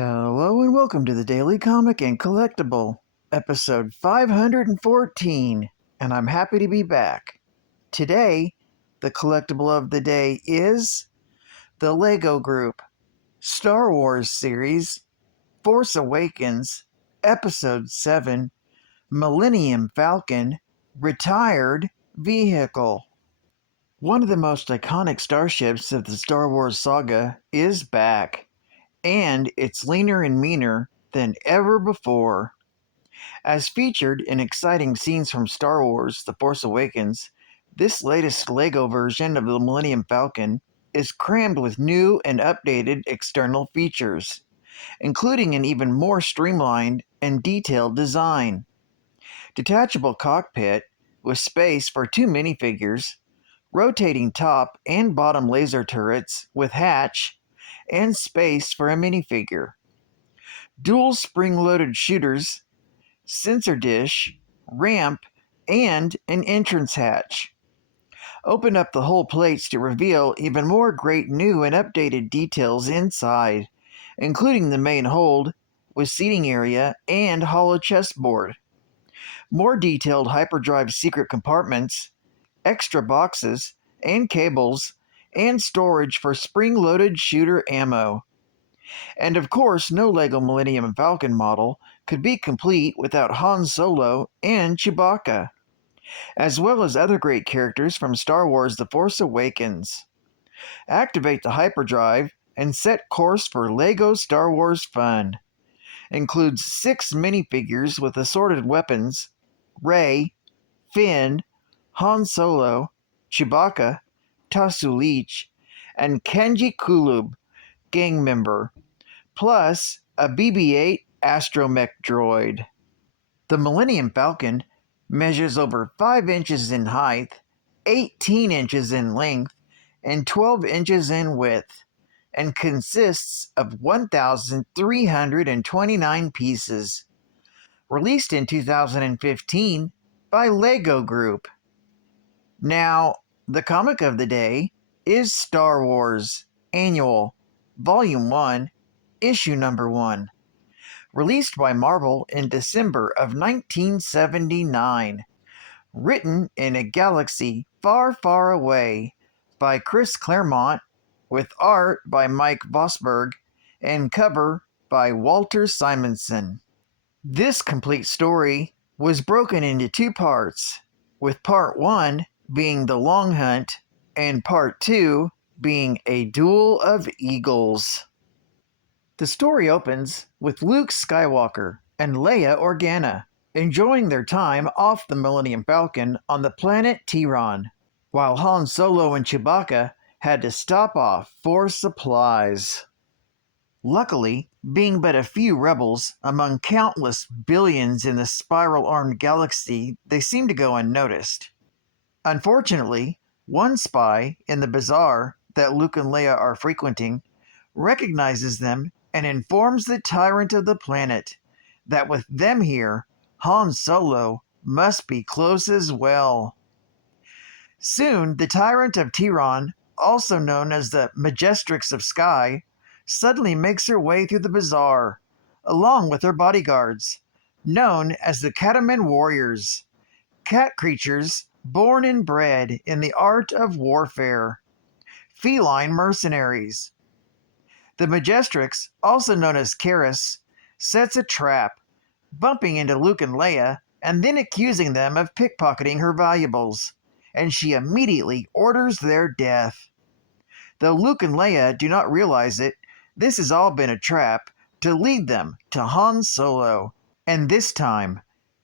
Hello and welcome to the Daily Comic and Collectible, episode 514, and I'm happy to be back. Today, the collectible of the day is the LEGO Group Star Wars series, Force Awakens, Episode 7, Millennium Falcon, Retired Vehicle. One of the most iconic starships of the Star Wars saga is back, and it's leaner and meaner than ever before. As featured in exciting scenes from Star Wars The Force Awakens, this latest LEGO version of the Millennium Falcon is crammed with new and updated external features, including an even more streamlined and detailed design. Detachable cockpit with space for two minifigures, rotating top and bottom laser turrets with hatch, and space for a minifigure. Dual spring-loaded shooters, sensor dish, ramp, and an entrance hatch. Open up the whole plates to reveal even more great new and updated details inside, including the main hold with seating area and hollow chessboard. More detailed hyperdrive secret compartments, extra boxes and cables, and storage for spring-loaded shooter ammo. And of course, no LEGO Millennium Falcon model could be complete without Han Solo and Chewbacca, as well as other great characters from Star Wars The Force Awakens. Activate the hyperdrive and set course for LEGO Star Wars fun. Includes 6 minifigures with assorted weapons: Rey, Finn, Han Solo, Chewbacca, Tasu Leech, and Kenji Kulub, gang member, plus a BB-8 astromech droid. The Millennium Falcon measures over 5 inches in height, 18 inches in length, and 12 inches in width, and consists of 1,329 pieces. Released in 2015 by LEGO Group. Now, the comic of the day is Star Wars Annual, Volume 1, Issue Number 1, released by Marvel in December of 1979. Written in a galaxy far, far away by Chris Claremont, with art by Mike Vosberg, and cover by Walter Simonson. This complete story was broken into 2 parts, with Part 1 being The Long Hunt and Part 2 being A Duel of Eagles. The story opens with Luke Skywalker and Leia Organa enjoying their time off the Millennium Falcon on the planet THRU, while Han Solo and Chewbacca had to stop off for supplies. Luckily, being but a few rebels among countless billions in the spiral-armed galaxy, they seem to go unnoticed. Unfortunately, one spy in the bazaar that Luke and Leia are frequenting recognizes them and informs the tyrant of the planet that with them here, Han Solo must be close as well. Soon, the tyrant of THRU, also known as the Majestrix of Sky, suddenly makes her way through the bazaar, along with her bodyguards, known as the Cataman Warriors, cat creatures born and bred in the art of warfare, feline mercenaries. The Majestrix, also known as Karis, sets a trap, bumping into Luke and Leia and then accusing them of pickpocketing her valuables, and she immediately orders their death. Though Luke and Leia do not realize it, this has all been a trap to lead them to Han Solo, and this time,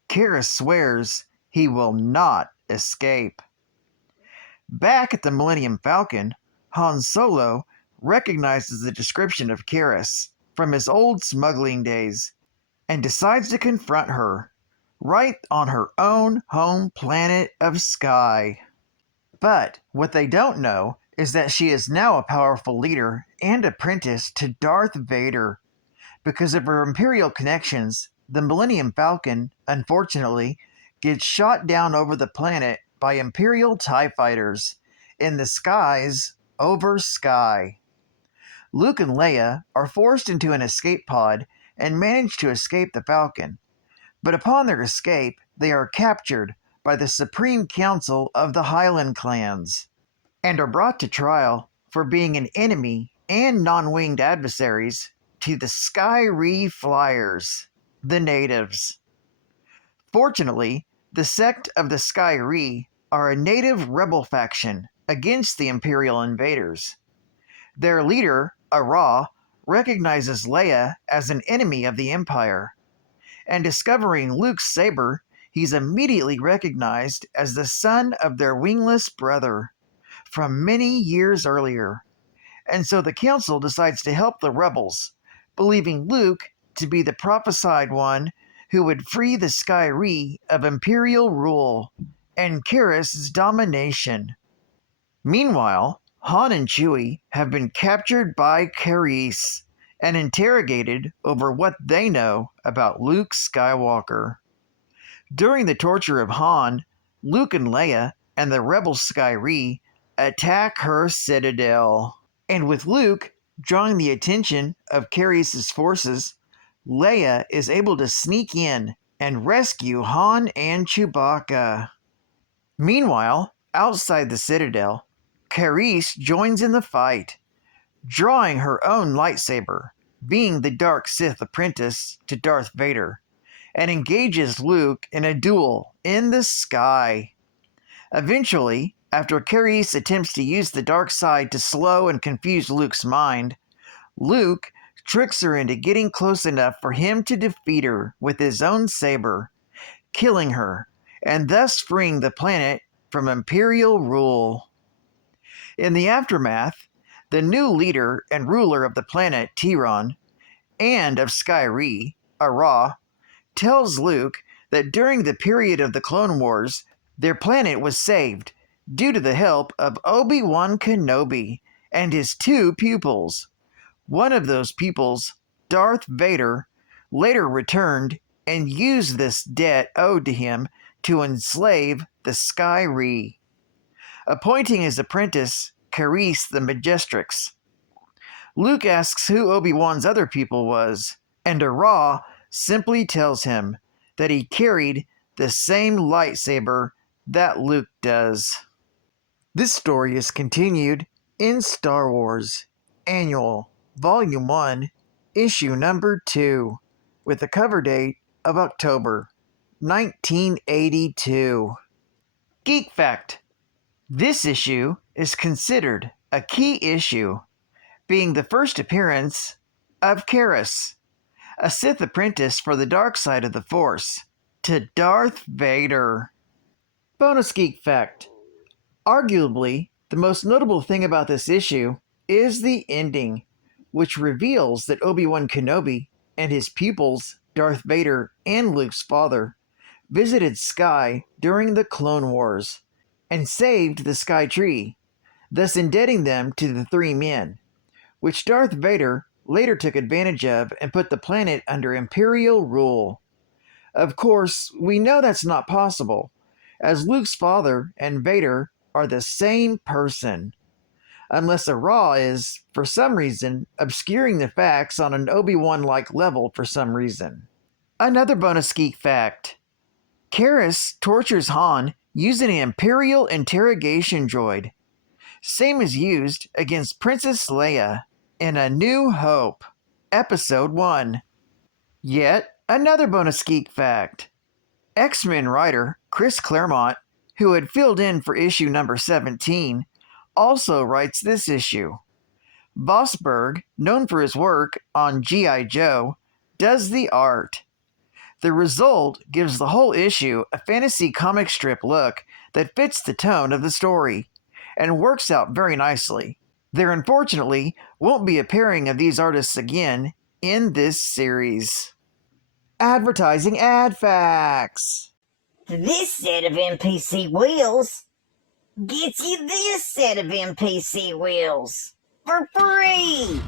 Karis swears he will not escape. Back at the Millennium Falcon, Han Solo recognizes the description of Karis from his old smuggling days and decides to confront her right on her own home planet of Sky. But what they don't know is that she is now a powerful leader and apprentice to Darth Vader. Because of her Imperial connections, the Millennium Falcon, unfortunately, gets shot down over the planet by Imperial TIE fighters in the skies over Sky. Luke and Leia are forced into an escape pod and manage to escape the Falcon. But upon their escape, they are captured by the Supreme Council of the Highland clans and are brought to trial for being an enemy and non-winged adversaries to the THRU Flyers, the natives. Fortunately, the sect of the THRU are a native rebel faction against the Imperial invaders. Their leader, Ara, recognizes Leia as an enemy of the Empire, and discovering Luke's saber, he's immediately recognized as the son of their wingless brother from many years earlier. And so the council decides to help the rebels, believing Luke to be the prophesied one who would free the THRU of Imperial rule and Karis' domination. Meanwhile, Han and Chewie have been captured by Karis and interrogated over what they know about Luke Skywalker. During the torture of Han, Luke and Leia and the rebel THRU attack her citadel. And with Luke drawing the attention of Karis' forces, Leia is able to sneak in and rescue Han and Chewbacca. Meanwhile, outside the citadel, Karis joins in the fight, drawing her own lightsaber, being the dark Sith apprentice to Darth Vader, and engages Luke in a duel in the sky. Eventually, after Karis attempts to use the dark side to slow and confuse Luke's mind, Luke tricks her into getting close enough for him to defeat her with his own saber, killing her, and thus freeing the planet from Imperial rule. In the aftermath, the new leader and ruler of the planet THRU and of THRU, Ara, tells Luke that during the period of the Clone Wars, their planet was saved due to the help of Obi-Wan Kenobi and his two pupils. One of those pupils, Darth Vader, later returned and used this debt owed to him to enslave the THRU, appointing his apprentice Karis the Magistrix. Luke asks who Obi-Wan's other pupil was, and Ara simply tells him that he carried the same lightsaber that Luke does. This story is continued in Star Wars Annual Volume 1, Issue Number 2, with a cover date of October 1982. Geek Fact: this issue is considered a key issue, being the first appearance of Karis, a Sith apprentice for the dark side of the Force, to Darth Vader. Bonus Geek Fact: arguably, the most notable thing about this issue is the ending, which reveals that Obi-Wan Kenobi and his pupils, Darth Vader and Luke's father, visited Sky during the Clone Wars and saved the Sky Tree, thus indebting them to the three men, which Darth Vader later took advantage of and put the planet under Imperial rule. Of course, we know that's not possible, as Luke's father and Vader are the same person, unless Ara is, for some reason, obscuring the facts on an Obi-Wan-like level for some reason. Another bonus geek fact: Karis tortures Han using an Imperial interrogation droid, same as used against Princess Leia in A New Hope, Episode 1. Yet another bonus geek fact: X-Men writer Chris Claremont, who had filled in for issue number 17, also writes this issue. Vosberg, known for his work on G.I. Joe, does the art. The result gives the whole issue a fantasy comic strip look that fits the tone of the story, and works out very nicely. There unfortunately won't be a pairing of these artists again in this series. Advertising ad facts. This set of NPC wheels gets you this set of NPC wheels for free.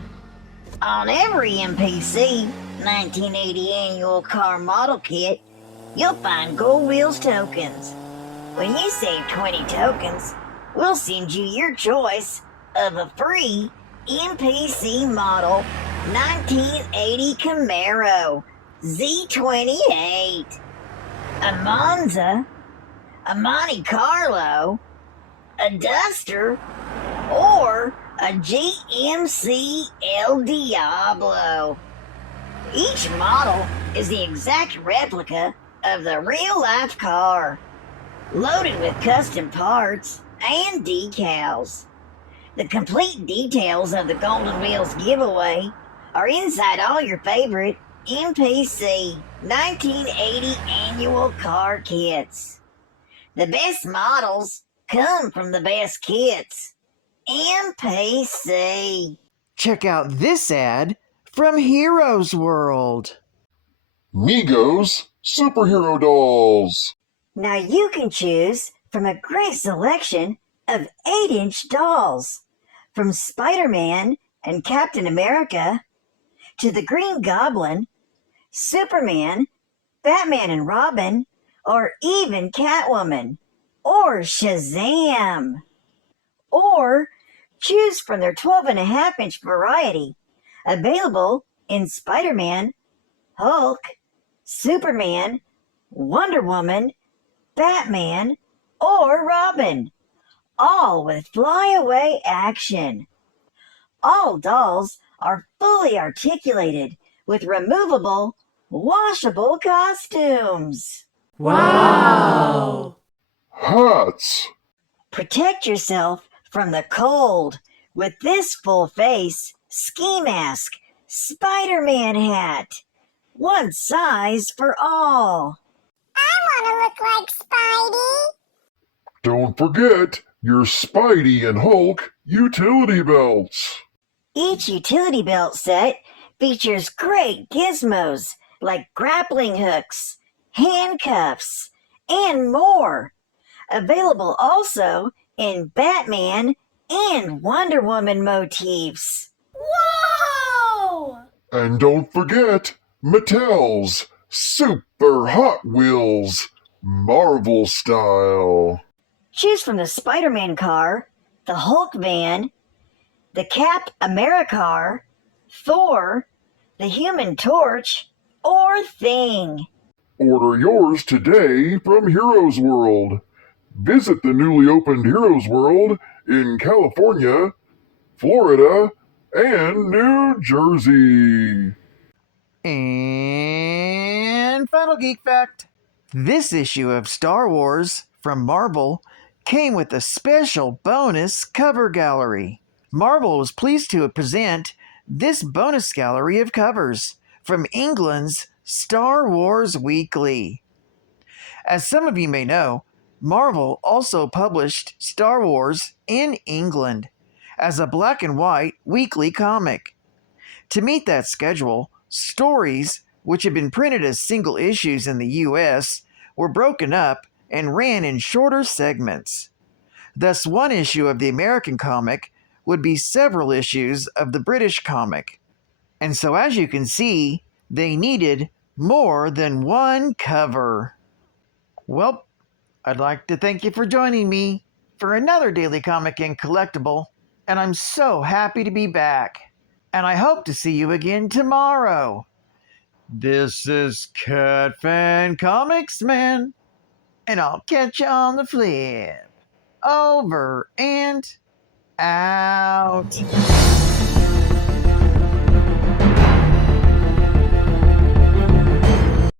On every NPC 1980 annual car model kit, you'll find Gold Wheels tokens. When you save 20 tokens, we'll send you your choice of a free NPC model 1980 Camaro Z28, a Monza, a Monte Carlo, a Duster, or a GMC El Diablo. Each model is the exact replica of the real-life car, loaded with custom parts and decals. The complete details of the Golden Wheels giveaway are inside all your favorite NPC 1980 annual car kits. The best models come from the best kits. NPC. Check out this ad from Heroes World. Migos Superhero Dolls. Now you can choose from a great selection of 8-inch dolls, from Spider-Man and Captain America to the Green Goblin, Superman, Batman and Robin, or even Catwoman, or Shazam. Or choose from their 12.5-inch variety, available in Spider-Man, Hulk, Superman, Wonder Woman, Batman, or Robin, all with flyaway action. All dolls are fully articulated with removable, washable costumes. Wow! Hats. Protect yourself from the cold with this full-face ski mask Spider-Man hat. One size for all. I want to look like Spidey. Don't forget your Spidey and Hulk utility belts. Each utility belt set features great gizmos like grappling hooks, handcuffs, and more. Available also in Batman and Wonder Woman motifs. Whoa! And don't forget Mattel's Super Hot Wheels Marvel style. Choose from the Spider-Man car, the Hulk van, the Cap Americar, Thor, the Human Torch, or Thing. Order yours today from Heroes World. Visit the newly opened Heroes World in California, Florida, and New Jersey. And final geek fact. This issue of Star Wars from Marvel came with a special bonus cover gallery. Marvel was pleased to present this bonus gallery of covers from England's Star Wars Weekly. As some of you may know, Marvel also published Star Wars in England as a black and white weekly comic. To meet that schedule, stories, which had been printed as single issues in the US, were broken up and ran in shorter segments. Thus, one issue of the American comic would be several issues of the British comic. And so, as you can see, they needed more than one cover. Well, I'd like to thank you for joining me for another Daily Comic and Collectible, and I'm so happy to be back. And I hope to see you again tomorrow. This is Cat Fan Comics Man, and I'll catch you on the flip. Over and out.